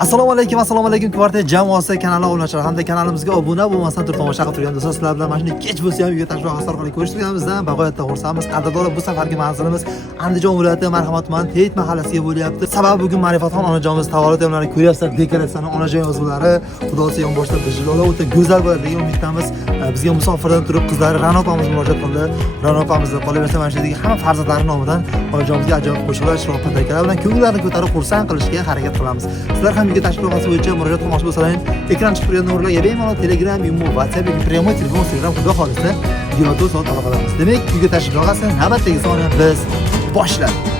Assalomu alaykum kvartet jamoasi kanali o'rnashar hamda kanalimizga obuna bo'lmasdan turib tomosha qilib turgan do'stlar, sizlar bilan mana shunday kech bo'lsa ham uyga tashrif asar qilib ko'rishganimizdan bag'oyatda xursandmiz. Qadrdonlar, bu safargi manzilimiz Andijon viloyati Marhamat tumani Teyit mahallasiga bo'lyapti. Sababi bugun Ma'rifatxon onajonimiz tavallud temlarini ko'ryapsizlar. Dekoratsiyani onajon yozuvlari, xudosi yonboshda bijillar o'ta go'zal bo'ladi degan umiddamiz. Bizga musofirdan turib qizlari Ra'no opamiz murojaat qildi. Ra'no opamiz qolaversa mana shunday hamma farzandlari nomidan onajonimizga ajoyib qo'shiqlar, shiroq takalar bilan ko'ngillarni ko'tarib xursand qilishga harakat qilamiz. Sizlar ham uyga tashrif buyurgani bo'yicha murojaat qilmoqchi bo'lsalaring, ekran chiqib turgan nomerlarga bemalol Telegram, Imo, WhatsApp yoki prямой telefon Instagram xudo xolisa 24 soat aloqadamiz. Demak, uyga tashrif buyurgani navbatdagi soni biz boshlaymiz.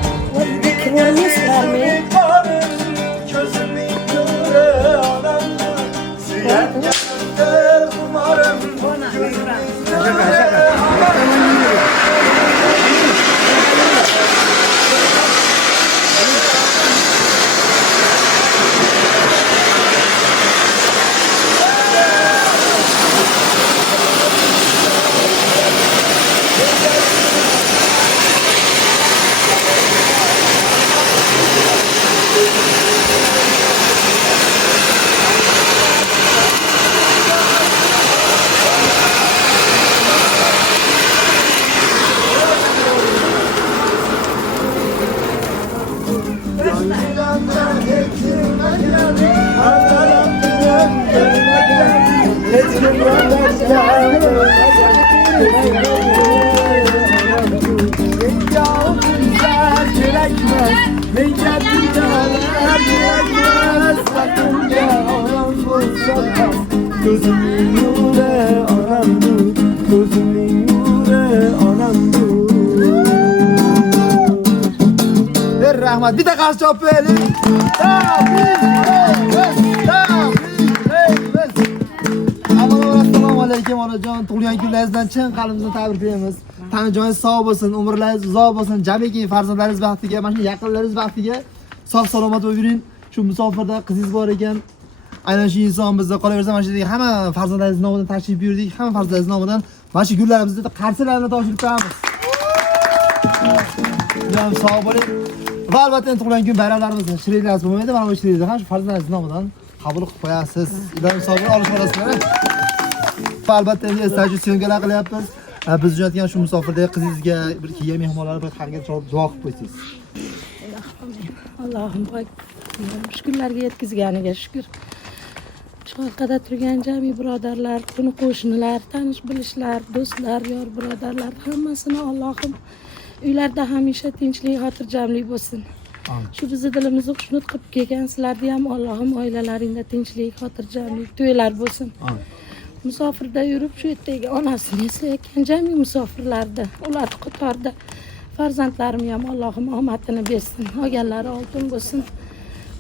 Rahmat, bitta qarshi javob beraylik. Assalomu alaykum onajon, tug'ilgan kunlaringizdan chin qalbimizdan tabriklaymiz. Tanajoningiz sog' bo'lsin, umrlaringiz uzoq bo'lsin, jamiki farzandlaringiz baxtiga, mana shu yaqinlaringiz baxtiga sog' salomat bo'lib yuring. Shu musofirda qizingiz bor ekan. Aynan shu inson bizda qolaversa, mana shu hamma farzandlaringiz nomidan tashrif buyurdik. Hamma farzandlaringiz nomidan mana shu gullarimizni qarsilarni topshirib qo'yamiz. Jam sog' bo'ling. Va albatta tug'ilgan kun bayramlarimizni shiriklarimiz bo'lmaydi, mana bu shiriklar ham shu farzandlaringiz nomidan qabul qilib qo'yasiz. Iloyim sog' bo'ling, olish olasizlar. Va albatta endi esdagi syomkalar qilyapmiz. Biz jo'natgan shu musofirdagi qizingizga bir kelgan mehmonlar bir harakat duo qilib qo'ysiz. Allohim shu kunlarga yetkazganiga shukr. Shu orqada turgan jami birodarlar, qo'ni qo'shnilar, tanish bilishlar, do'stlar, yor birodarlar hammasini Allohim uylarda hamisha tinchlik, xotirjamlik bo'lsin. Shu bizni dilimizni xushnud qilib kelgan sizlarga ham Allohim oilalaringda tinchlik, xotirjamlik, to'ylar bo'lsin. Musofirda yurib shu yerdagi onasini eslayotgan jami musofirlarda, ular qatorida farzandlarim ham Allohim omadini bersin, olganlari oltin bo'lsin.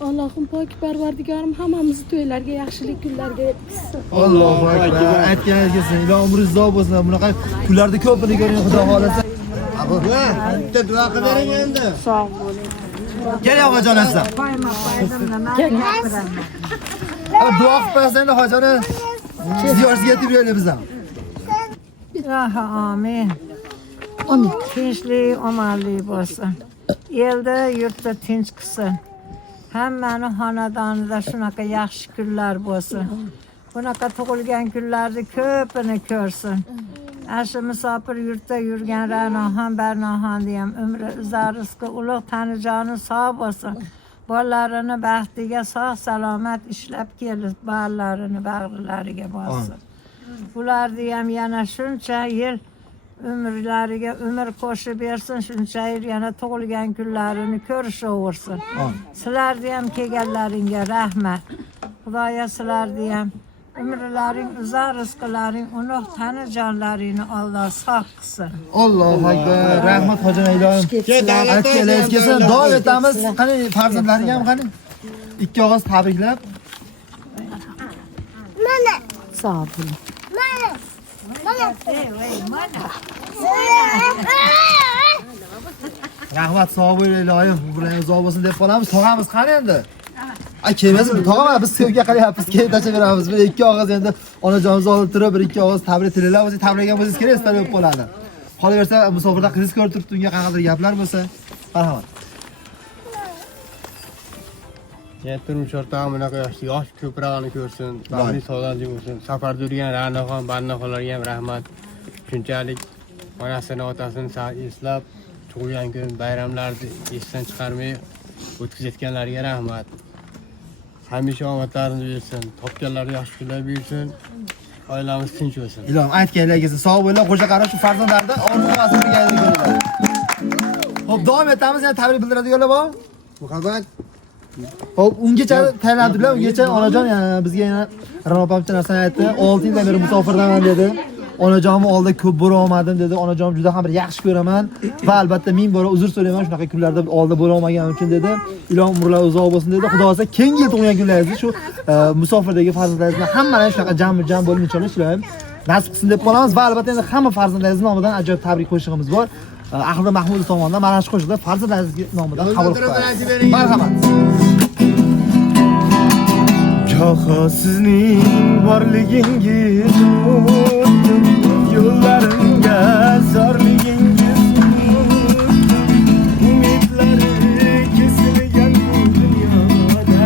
Allohim pok Parvardigorim hammamizni to'ylarga, yaxshilik kunlarga yetkazsin. Allohu akbar. Aytganingiz kelsin. Ilohim umringiz uzoq bo'lsin. Bunaqa kunlarda ko'pini ko'ring, xudo xolasa. Bitta duo qiling endi. Sog' bo'ling. Keling onajon aslan. Duo qilib qo'yasizlar hojani. Ziyoratga yetib beraylik biz ham. Ilohi amin. Tinchlik, omonlik bo'lsin. Elda, yurtda tinch qilsin. Hammani xonadonida shunaqa yaxshi kunlar bo'lsin. Bunaqa tug'ilgan kunlarni ko'pini ko'rsin. Ashu musofir yurtda yurgan Ra'noxon, Barnoxonni ham umri uzoq, rizqi ulug', tanijoni sog' bo'lsin. Bolalarini baxtiga sog' salomat ishlab kelib, bolalarini bag'rilariga bossin. Ularni ham yana shuncha yil umrlariga umr qo'shib bersin, shuncha yil yana tug'ilgan kunlarini ko'rishaversin. Sizlarni ham kelganlaringga rahmat. Xudoya sizlarni ham umrlaring uzoq, rizqlaring ulug', tanajonlaringni Alloh sog' qilsin. Allohu akbar. Rahmat hojana ilohim. Kelsin, duo etamiz. Qani farzandlaring ham qani? Ikki og'iz tabriklab. Mana sog' bo'ling. Rahmat, sog' bo'ling ilohim. Bular uzoq bo'lsin deb qolamiz. Tog'amiz qani endi? Kelmasin, tog'am biz sevgi qilyapmiz, keyin tacha beramiz. Bir ikki og'iz endi onajonimizni olib turib, bir ikki og'iz tabrik tilinglar bo'lsa, tabriklagan bo'lsangiz kerak, istalib qoladi. Qolaversa, musofirda qiziz ko'rib turibdi, unga qanaqadir gaplar bo'lsa, marhamat. turmush o'rtog'im bunaqa yosh ko'prog'ini ko'rsin, baxtli sog'lomli bo'lsin. Safarda yurgan Ra'noxon, Barnoxonlarga ham rahmat. Shunchalik onasini, otasini eslab, tug'ilgan kun, bayramlarni esdan chiqarmay o'tkazayotganlarga rahmat. Hamisha omadlarini bersin, topganlarga yaxshi kunlar bersin. Oilamiz tinch bo'lsin. Ilohim aytganlaringizni sog' bo'linglar, qo'sha qarab shu farzandlarni orzusi birgalikda ko'ringlar. Xo'p, davom etamiz. Yana tabrik bildiradiganlar bor? Muhabbat. Xo'p, ungacha tayyorlandilar. Ungacha onajon bizga yana Ramopamcha narsani aytdi. 6 yildan beri musofirdaman dedi. Onajonimni oldida ko'p bo'la olmadim dedi. Onajonim juda ham bir yaxshi ko'raman va albatta ming bora uzr so'rayman shunaqa kunlarda oldida bo'la olmaganim uchun dedi. Ilohim umrlar uzoq bo'lsin dedi. Xudo xolasa keyingi yil tug'ilgan kunlaringizni shu musofirdagi farzandlaringizni hammalari shunaqa jam bo'lib inshaalloh ishlaymiz. Nasib qilsin deb qolamiz va albatta endi hamma farzandlaringiz nomidan ajoyib tabrik qo'shig'imiz bor. Ahli Mahmudov tomonidan mana shu qo'shiqni farzandlaringiz nomidan qabul qilamiz. Marhamat. Goho sizning borligingiz unutdim, yo'llarimga zorligingiz unutdim. Umidlari kesilgan bu dunyoda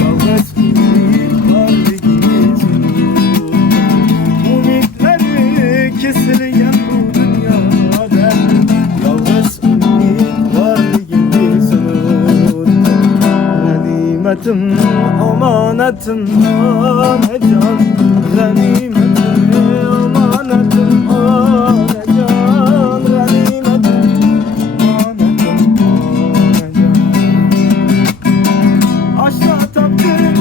yolg'iz umid borligingiz unutdim. Umidlari kesilgan bu dunyoda yolg'iz umid borligingiz unutdim. G'animatim omonatım onajon, g'animatim omonatım onajon, g'animatim omonatim onajon. Oshno topdim,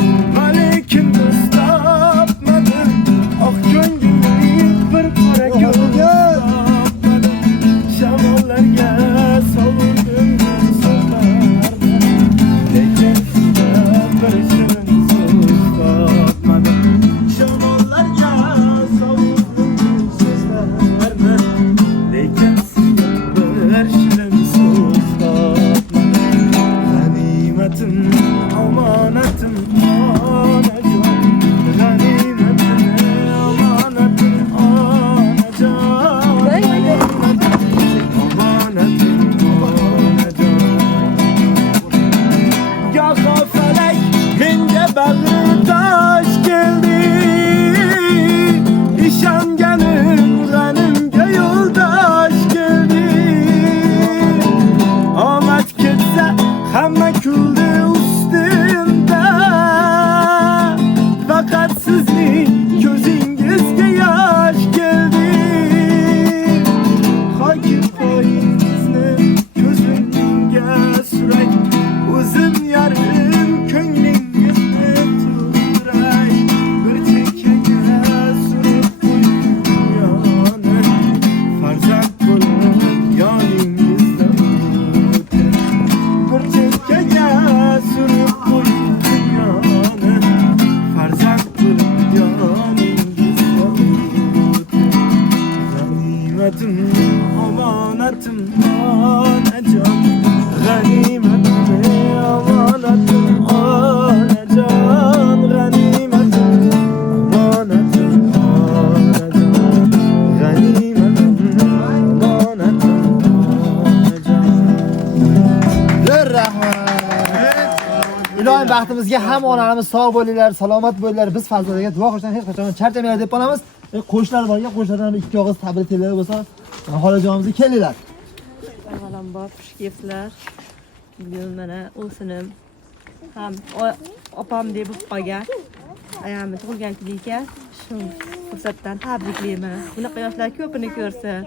lekin do'st topmadim. Oh ko'nglimning bir qora ko'zim, shamollarga sovurdim so'zlarni, lekin sizga bir shirin so'z topmadim. Shamollarga sovurdim so'zlarni, lekin sizga bir shirin so'z topmadim. G'animatim omonatim onajon, g'animatim omonatim onajon, omonatim onajon. Goho falak menga bag'ritosh keldi, ishonganim g'animga yo'ldosh keldi. Omad ketsa hamma kuldi ustimda, faqat sizning ko'zingizga yosh keldi. Hokim qo'yingizni ko'zimga suray, o'zim yarim ko'nglingizni turay. Bir chekkaga surib qo'ying dunyoni, farzand bo'lib yoningizda o'ting. Bir chekkaga surib qo'ying dunyoni, farzand bo'lib yoningizda o'ting. G'animatim omonatim onajon, g'animatim omonatim onajon, g'animatim omonatim onajon, g'animatim omonatim onajon. Rahmat. Ilohim baxtimizga ham onamiz sog' bo'linglar, salomat bo'linglar. Biz farzandlarga duo qilishdan hech qachon charchamaylar deb qolamiz. Qo'shnilar borga, qo'shnilardan ikki og'iz tabrik elar bo'lsa, xolajonimizga kelinglar. Avvalambor xush kelibsizlar. Bugun mana o'sinim ham opam deb qolgan. Ayamni tug'ilgan kuni ekan. Shu fursatdan tabriklayman. Bunaqa yoshlar ko'pini ko'rsin.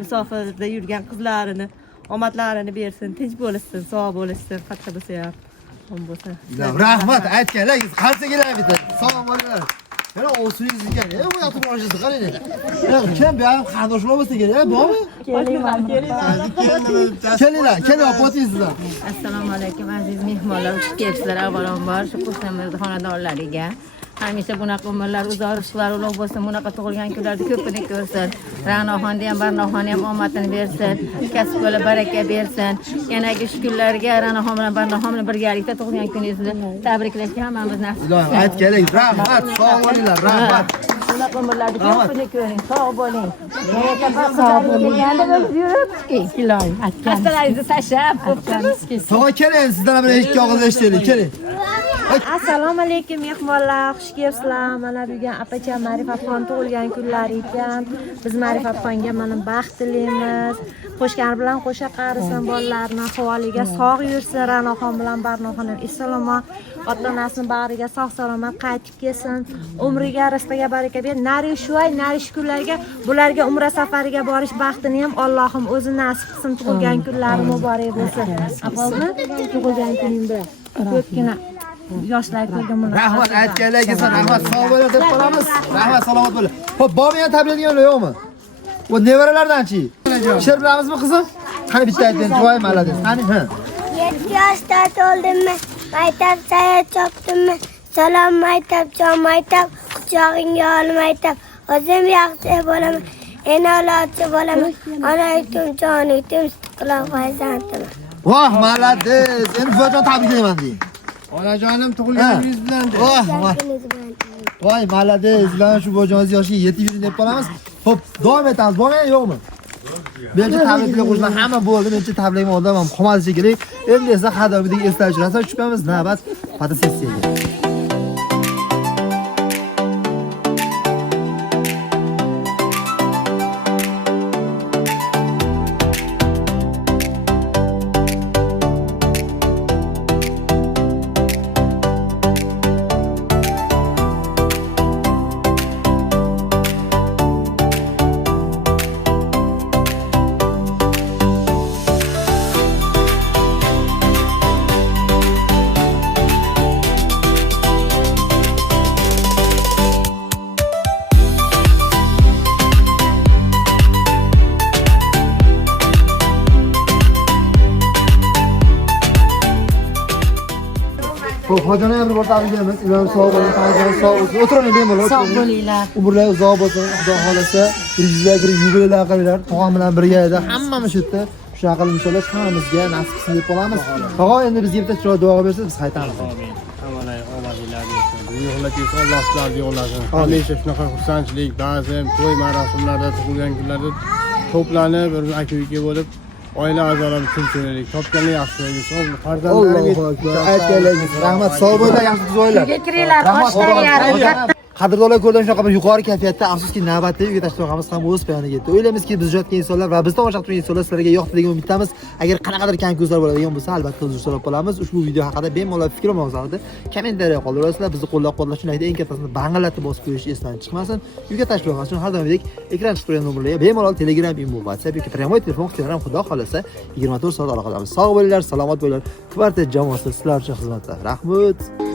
Musofirda yurgan qizlarini, omadlarini bersin, tinch bo'lsin, sog' bo'lsin, qattiq bo'lsa ham. Bo'lsa. Rahmat, aytganlaringiz qancha kelar bitta. Sog' bo'linglar. Yana o'zingiz ekan, bu yoqda borishingizni qaranglar. Kim bu ham qardoshlar bo'lsa kerak, bormi? Kelinglar. Kelinglar, potingizlar. Assalomu alaykum aziz mehmonlar, xush kelibsizlar. Avvalambor shu qo'shnimiz xonadonlariga hamisha bunaqa umrlar uzoq, rizqlar ulug' bo'lsin, bunaqa tug'ilgan kunlarda ko'pini ko'rsin. Ra'noxonni ham, Barnoxonni ham omadini bersin, kasb qo'li baraka bersin. Yanagi shu kunlarga Ra'noxon bilan Barnoxon bilan birgalikda tug'ilgan kuningizni tabriklashga hammamiz nasib. Ilohim aytganlaringiz, rahmat, sog' bo'linglar, rahmat. Bunaqa umrlarni ko'pini ko'ring, sog' bo'ling. Sog' bo'ling. Yana bo'lib yuribki, ilohim. Xastalaringizni tashlab, Sog' keling, sizlar bilan ikki og'iz eshitaylik, keling. Assalomu alaykum mehmonlar, xush kelibsizlar. Mana bugun apacham Ma'rifatxon tug'ilgan kunlari ekan. Biz Ma'rifatxonga mana baxt tilaymiz. Qo'shgan bilan qo'sha qarisin bolalarni havoliga sog' yursin. Ra'noxon bilan Barnoxon ham eson-omon ota-onasini bag'riga sog'-salomat qaytib kelsin. Umriga, rizqiga baraka ber. Nari shu ay, nari shu kunlarga bularga umra safariga borish baxtini ham Allohim o'zi nasib qilsin. Tug'ilgan kunlari muborak bo'lsin. Apalmi tug'ilgan kuning bilan ko'pgina yoshlar ko'rgan Rahmat aytganlarga rahmat, sog' bo'ling deb qolamiz. Rahmat, salomat bo'ling. Xo'p, bobiga tabriklaydiganlar yo'qmi? Bu nevaralardan-chi? She'r bilamizmi qizim? Qani bitta ayting, voy malades. Qani, ha. 7 yoshda to'ldimmi? Maktab sayt chopdimmi? Salom maktabjon maktab, quchog'ingga ol maktab. O'zim yaxshi bo'laman, enolatchi bo'laman. Ona aytdim, jon aytdim, quloq farzandim. Voh, malades. Endi buvajon tabriklayman deng. Onajonim tug'ilganingiz bilan. Voh, voy malades. Bilan shu buvajongiz yoshiga yetib yuring deb qolamiz. Xo'p, davom etamiz. Bo'lmaymi, yo'qmi? Mencha tabriklar qo'shlar hamma bo'ldi. Mencha tabriklayman odam ham qolmadi shekilli. Endi esa hadobidek eslatib rasm tushamiz. Navbat fotosessiyaga. Hojona ham bir tabriklaymiz. Ilohim sog' bo'ling, farzand sog' bo'lsin. O'tiring bemalol. Sog' bo'linglar. Umrlar uzoq bo'lsin. Xudo xolasa, yuzga kirib yubileylar qilinglar. Tog'am bilan birga edi. Hammamiz shu yerda shunaqa qilib inshaalloh hammamizga nasib qilsin deb qolamiz. Tog'a endi bizga bitta chiroyli duo bersa biz qaytamiz. Amin. Hammalar omadinglar bersin. Bu yo'qlatingiz Alloh sizlarga yo'llasin. Hamisha shunaqa xursandchilik, ba'zan to'y marosimlarda, tug'ilgan kunlarda to'planib, bir aka-uka bo'lib oila a'zolari tinchlik, topganlik yaxshi bo'lsin. Farzandlaringiz aytganlaringiz rahmat, sog' bo'linglar, yaxshi tuzinglar. Uyga kiringlar, oshlar Qadrdonlar ko'rdim shunaqa bir yuqori kayfiyatda, afsuski navbatda uyga tashlashimiz ham o'z payoniga yetdi. O'ylaymizki, biz ijodga insonlar va biz tomosha qilgan insonlar sizlarga yoqdi degan umiddamiz. Agar qanaqadir kam ko'zlar bo'ladigan bo'lsa, albatta uzr so'rab qolamiz. Ushbu video haqida bemalol fikr va mavzularda kommentariya qoldirasizlar. Bizni qo'llab-quvvatlash uchun eng kattasini bang'alatib bosib qo'yish esdan chiqmasin. Uyga tashlash uchun har doimgidek ekran chiqib turgan nomerlarga bemalol Telegram, imo, WhatsApp yoki prямой telefon ixtiyoran Xudo xolasa 24 soat aloqadamiz. Sog' bo'linglar, salomat bo'linglar. Kvartet jamoasi sizlar uchun xizmatda. Rahmat.